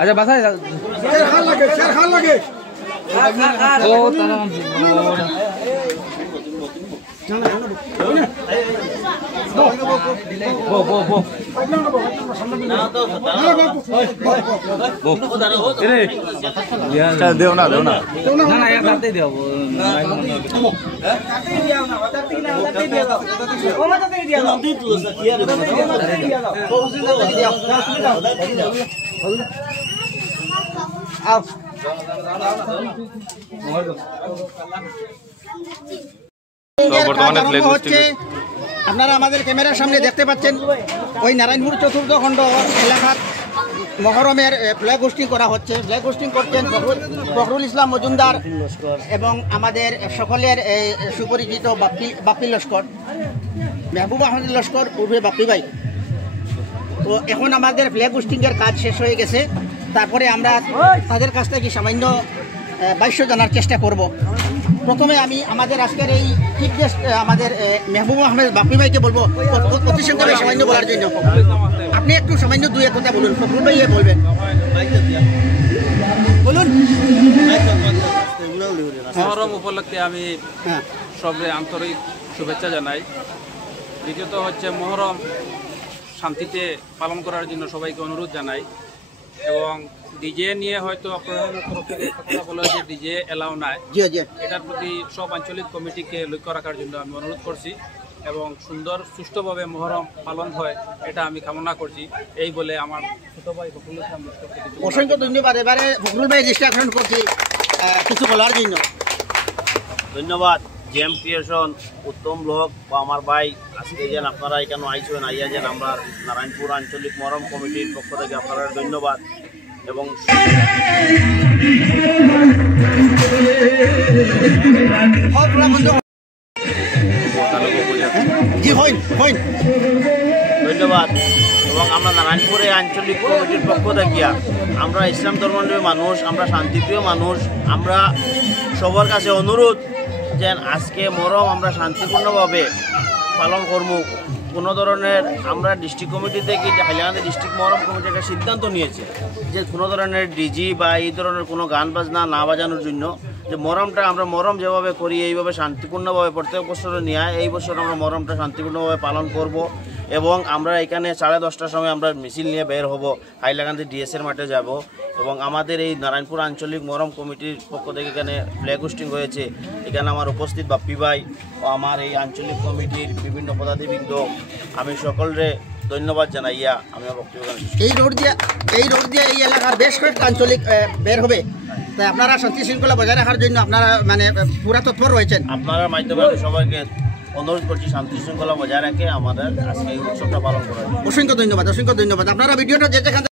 আচ্ছা বাসায় খান লাগে ও তারা দেও না আপনারা আমাদের ক্যামেরার সামনে দেখতে পাচ্ছেন ওই নারায়ণপুর চতুর্থ খণ্ড এলাকার মহরমের ফ্ল্যাগ হোস্টিং করা হচ্ছে। ফ্ল্যাগ হোস্টিং করছেন ফখরুল ইসলাম মজুমদার এবং আমাদের সকলের সুপরিচিত বাপ্পি লস্কর, মেহবুব আহমেদ লস্কর পূর্বে বাপ্পি ভাই। তো এখন আমাদের ফ্ল্যাগ হোস্টিংয়ের কাজ শেষ হয়ে গেছে। তারপরে আমরা তাদের কাছ থেকে সামান্য ভাষ্য জানার চেষ্টা করব। প্রথমে আমি আমাদের আজকের এই চিফ গেস্ট আমাদের মেহবুব আহমেদ বাপ্পি ভাইকে বলবো অতি সংক্ষেপে সামান্য বলার জন্য। আপনি একটু সামান্য দুই এক কথা বলুন, ফখরুল ভাই বলবেন, বলুন। মহরম উপলক্ষে আমি সবে আন্তরিক শুভেচ্ছা জানাই। দ্বিতীয়ত হচ্ছে মহরম শান্তিতে পালন করার জন্য সবাইকে অনুরোধ জানাই। এবং ডিজে নিয়ে হয়তো প্রশাসনের তরফ থেকে কথা বলা হয়েছে ডিজে এলাও নাই, এটার প্রতি সব আঞ্চলিক কমিটিকে লক্ষ্য রাখার জন্য আমি অনুরোধ করছি এবং সুন্দর সুষ্ঠুভাবে মহরম পালন হয় এটা আমি কামনা করছি। এই বলে আমার ছোট ভাই ফখরুল ইসলাম অসংখ্য ধন্যবাদ। এবারে ফখরুল ভাই ডিস্ট্রাকশন করছি কিছু বলার জন্য। ধন্যবাদ জেএম ক্রিয়েশন উত্তম ব্লগ ও আমার ভাই আজকে যেন আপনারা এখানে আইসেন আইয়া যেন আমরা নারায়ণপুর আঞ্চলিক মহরম কমিটির পক্ষ থেকে আপনারা ধন্যবাদ। এবং ধন্যবাদ। এবং আমরা নারায়ণপুরে আঞ্চলিক কমিটির পক্ষ থেকে আমরা ইসলাম ধর্মাবলম্বী মানুষ, আমরা শান্তিপ্রিয় মানুষ, আমরা সবার কাছে অনুরোধ যে আজকে মহরম আমরা শান্তিপূর্ণভাবে পালন করব। কোনো ধরনের আমরা ডিস্ট্রিক্ট কমিটি থেকে হাইলাকান্দি ডিস্ট্রিক্ট মহরম কমিটি একটা সিদ্ধান্ত নিয়েছে যে কোনো ধরনের ডিজি বা এই ধরনের কোনো গান বাজনা না বাজানোর জন্য, যে মহরমটা আমরা মহরম যেভাবে করি এইভাবে শান্তিপূর্ণভাবে প্রত্যেক বছরে নিয়ে এই বছর আমরা মহরমটা শান্তিপূর্ণভাবে পালন করব। এবং আমরা এখানে 10:30টার সময় আমরা মিছিল নিয়ে বের হব, হাইলাকান্দি ডিএসের মাঠে যাব। এবং আমাদের এই নারায়ণপুর আঞ্চলিক মহরম কমিটির পক্ষ থেকে এখানে ফ্ল্যাগ হোস্টিং হয়েছে। এখানে আমার উপস্থিত বাপ্পি ভাই ও আমার এই আঞ্চলিক কমিটির বিভিন্ন পদাধিবৃন্দ, আমি সকলরে ধন্যবাদ জানাইয়া আমি বক্তব্য। এই রোড দিয়ে এই এলাকার বেশ কয়েকটা আঞ্চলিক বের হবে, তাই আপনারা শান্তি শৃঙ্খলা বজায় রাখার জন্য আপনারা মানে পুরা তৎপর রয়েছেন। আপনার মাধ্যমে সবাইকে অনুরোধ করছি শান্তি শৃঙ্খলা বজায় রাখে আমাদের আজকে এই উৎসবটা পালন করার। অসংখ্য ধন্যবাদ, অসংখ্য ধন্যবাদ। আপনারা ভিডিওটা যেখানে